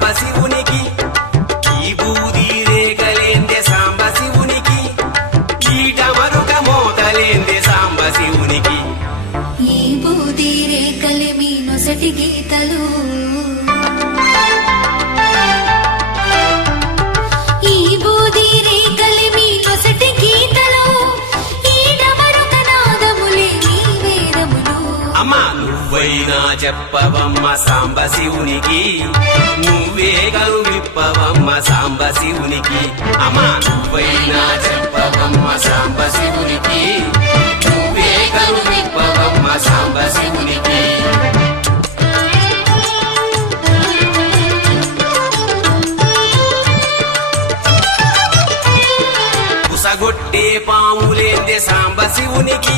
సాంబ శివునికి ఈ బూది రేఖలేందే సాంబ శివునికి ఈ డమరుక మోతలేందే సాంబ శివునికి ఈ బూది రేఖలే మీ నొసటి గీతలు ఈ బూది రేఖలే మీ నొసటి గీతలు ఈ డమరుక నాదములే మీ వేదములు అమ్మా నువ్వైనా చెప్పవమ్మ సాంబ శివునికి నువ్వే కలు విప్పవమ్మ సాంబ శివునికి అమ్మా నువ్వైనా చెప్పవమ్మ సాంబ శివునికి నువ్వే కలు విప్పవమ్మ సాంబ శివునికి పుసగొట్టే పాములేందే సాంబ శివునికి